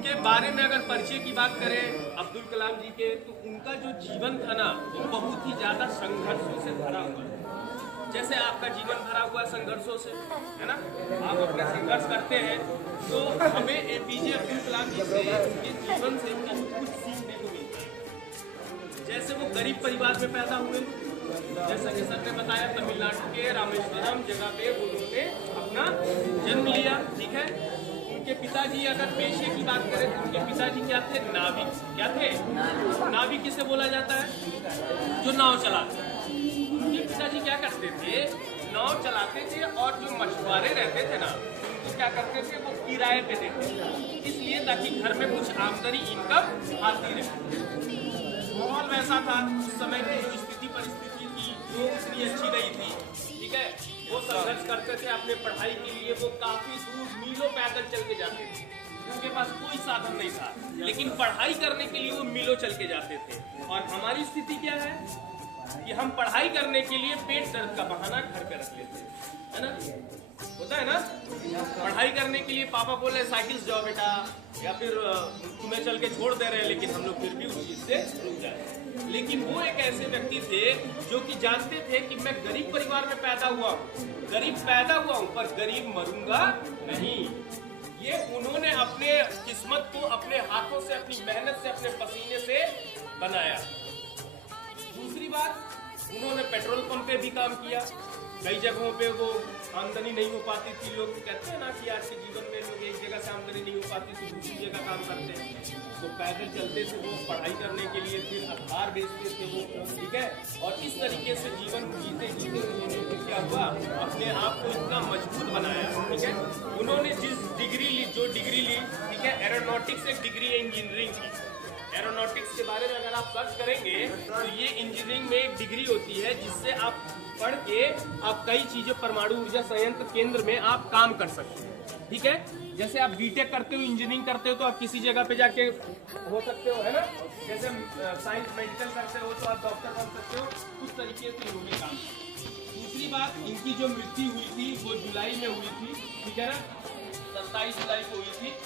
उनके बारे में अगर परिचय की बात करें अब्दुल कलाम जी के, तो उनका जो जीवन था ना वो बहुत ही ज्यादा संघर्षों से भरा हुआ है। जैसे आपका जीवन भरा हुआ है संघर्षों से, है ना, आप अपना संघर्ष करते हैं, तो हमें एपीजे अब्दुल कलाम जी से, उनके जीवन से बहुत कुछ सीखने को मिलता है। जैसे वो गरीब परिवार में पैदा हुए, जैसा कि सर ने बताया, तमिलनाडु के रामेश्वरम जगह पे उन्होंने अपना जन्म लिया, ठीक है। उनके पिताजी, अगर पेशे की बात करें तो उनके पिताजी क्या थे? नाविक। क्या थे? नाविक किसे बोला जाता है? जो नाव चलाते। उनके पिताजी क्या करते थे? नाव चलाते थे, और जो मछुआरे रहते थे ना उनको क्या करते थे? वो किराए पे देते थे, इसलिए ताकि घर में कुछ आमदनी, इनकम आती रहे। माहौल वैसा था उस समय की, जो स्थिति परिस्थिति थी जो इतनी अच्छी नहीं थी, ठीक है। वो संघर्ष करते थे अपने पढ़ाई के लिए, वो काफी दूर मीलों पैदल चल के जाते थे, उनके पास कोई साधन नहीं था, लेकिन पढ़ाई करने के लिए वो मीलों चल के जाते थे। और हमारी स्थिति क्या है कि हम पढ़ाई करने के लिए पेट दर्द का बहाना घर पे रख लेते हैं, है ना, होता है ना। पढ़ाई करने के लिए पापा बोले साइकिल से जाओ बेटा, या फिर तुम्हें चल के छोड़ दे रहे हैं, लेकिन हम लोग फिर भी उस चीज से रुक जाए। लेकिन वो एक ऐसे व्यक्ति थे जो कि जानते थे कि मैं गरीब परिवार में पैदा हुआ हूँ, गरीब पैदा हुआ हूँ, पर गरीब मरूंगा नहीं। ये उन्होंने अपने किस्मत को अपने हाथों से, अपनी मेहनत से, अपने पसीने से बनाया। दूसरी बात, उन्होंने पेट्रोल पंप पे भी काम किया। कई जगहों पे वो आमदनी नहीं हो पाती थी, लोग कहते हैं ना कि आज के जीवन में लोग एक जगह से आमदनी नहीं हो पाती थी, दूसरी जगह काम करते हैं, तो पैदल चलते थे वो पढ़ाई करने के लिए, फिर अखबार बेचते थे वो, ठीक है। और इस तरीके से जीवन जीते जीते उन्होंने क्या हुआ, अपने आप को इतना मजबूत बनाया, ठीक है। उन्होंने जिस डिग्री ली, जो डिग्री ली, ठीक है, एरोनॉटिक्स एक डिग्री है इंजीनियरिंग की। एरोनॉटिक्स के बारे में अगर आप सर्च करेंगे तो ये इंजीनियरिंग में एक डिग्री होती है जिससे आप पढ़ के आप कई चीजें, परमाणु ऊर्जा संयंत्र केंद्र में आप काम कर सकते हैं, ठीक है। जैसे आप बीटेक करते हो, इंजीनियरिंग करते हो, तो आप किसी जगह पे जाके हो सकते हो, है ना। जैसे साइंस मेडिकल करते हो तो आप डॉक्टर बन सकते हो, उस तरीके से इन्होंने काम किया। दूसरी बात, इनकी जो मृत्यु हुई थी वो जुलाई में हुई थी, ठीक है ना, 27 जुलाई को हुई थी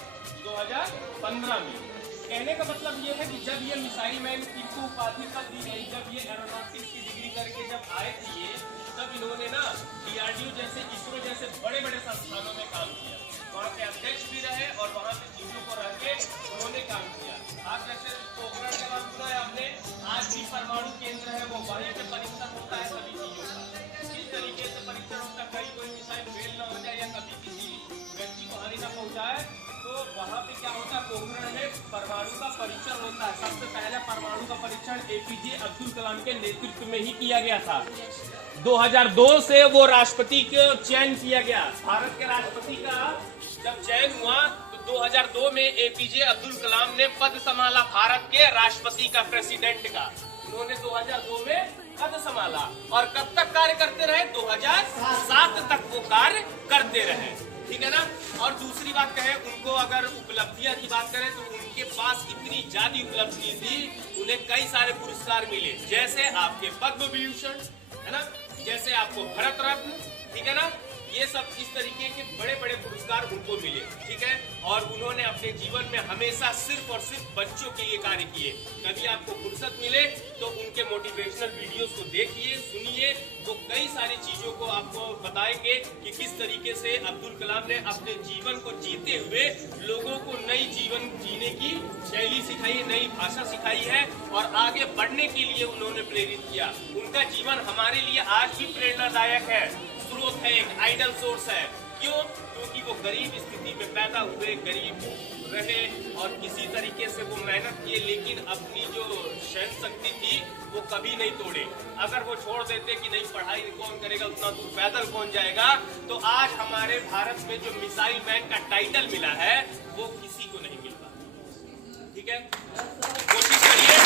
2015 में। कहने का मतलब ये है कि जब ये मिसाइल मैन की उपाधि तब दी गई, जब ये एरोनॉटिक्स की डिग्री करके जब आए थे ये, तब इन्होंने ना DRDO जैसे, इसरो जैसे बड़े बड़े संस्थानों में काम किया, वहाँ के अध्यक्ष भी रहे और वहाँ पे चीजों को रह के उन्होंने काम किया। आप जैसे पोखरण का नाम सुना है आपने, आज भी परमाणु केंद्र है, वो वहीं पे परीक्षण होता है सभी चीजों का। इस तरीके से परीक्षण होता है, कहीं कोई मिसाइल फेल न हो जाए या कभी किसी व्यक्ति को हानि न पहुँचाए, तो वहाँ पे क्या होता है, पोखरण में परमाणु का परीक्षण होता है। सबसे पहले परमाणु का परीक्षण एपीजे अब्दुल कलाम के नेतृत्व में ही किया गया था। 2002 से वो राष्ट्रपति को चयन किया गया, भारत के राष्ट्रपति का जब चयन हुआ तो 2002 में एपीजे अब्दुल कलाम ने पद संभाला, भारत के राष्ट्रपति का, प्रेसिडेंट का। उन्होंने 2002 में पद संभाला और कब तक कार्य करते रहे? 2007 तक वो कार्य करते रहे, ठीक है ना। और दूसरी बात कहें, उनको अगर उपलब्धियां की बात करें तो उनके पास इतनी ज्यादा उपलब्धि थी, उन्हें कई सारे पुरस्कार मिले, जैसे आपके पद्म विभूषण, है ना, जैसे आपको भारत रत्न, ठीक है ना, ये सब इस तरीके के बड़े बड़े पुरस्कार उनको मिले, ठीक है। और उन्होंने अपने जीवन में हमेशा सिर्फ और सिर्फ बच्चों के लिए कार्य किए। कभी आपको फुर्सत मिले तो उनके मोटिवेशनल वीडियोस को देखिए, सुनिए, वो कई सारी चीजों को आपको बताएंगे कि किस तरीके से अब्दुल कलाम ने अपने जीवन को जीते हुए लोगों को नई जीवन जीने की शैली सिखाई, नई भाषा सिखाई है और आगे बढ़ने के लिए उन्होंने प्रेरित किया। उनका जीवन हमारे लिए आज भी प्रेरणादायक है, स्रोत है, एक आइडल सोर्स है। क्यों? क्योंकि वो गरीब स्थिति में पैदा हुए, गरीब रहे और किसी तरीके से वो मेहनत किए, लेकिन अपनी जो सहन शक्ति थी वो कभी नहीं तोड़े। अगर वो छोड़ देते कि नहीं पढ़ाई कौन करेगा, उतना दूर पैदल कौन जाएगा, तो आज हमारे भारत में जो मिसाइल मैन का टाइटल मिला है वो किसी को नहीं मिल पाता, ठीक है। कोशिश करिए